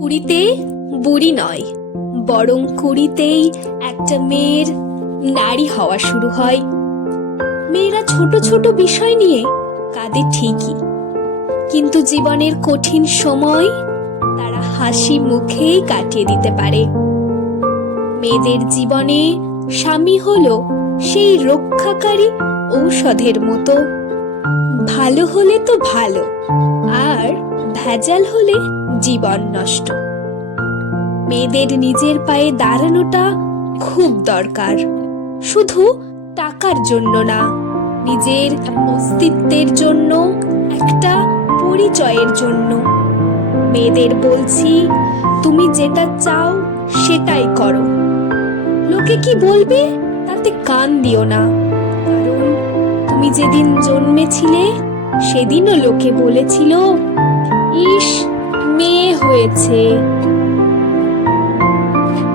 কুড়িতে বুড়ি নয়, বরং কুড়িতেই একটা মেয়ের নারী হওয়া শুরু হয়। মেয়েরা ছোট ছোট বিষয় নিয়ে কাঁদে ঠিকই, কিন্তু জীবনের কঠিন সময় তারা হাসি মুখেই কাটিয়ে দিতে পারে। মেয়েদের জীবনে স্বামী হলো সেই রক্ষাকারী ঔষধের মতো। ভালো হলে তো ভালো, আর ভেজাল হলে জীবন নষ্ট। মেয়েদের নিজের পায়ে দাঁড়ানোটা খুব দরকার, শুধু টাকার জন্য না, নিজের অস্তিত্বের জন্য, একটা পরিচয়ের জন্য। মেয়েদের বলছি, তুমি যেটা চাও সেটাই করো। লোকে কি বলবে তাতে কান দিও না, কারণ তুমি যেদিন জন্মেছিলে সেদিনও লোকে বলেছিল, ইস মেয়ে হয়েছে।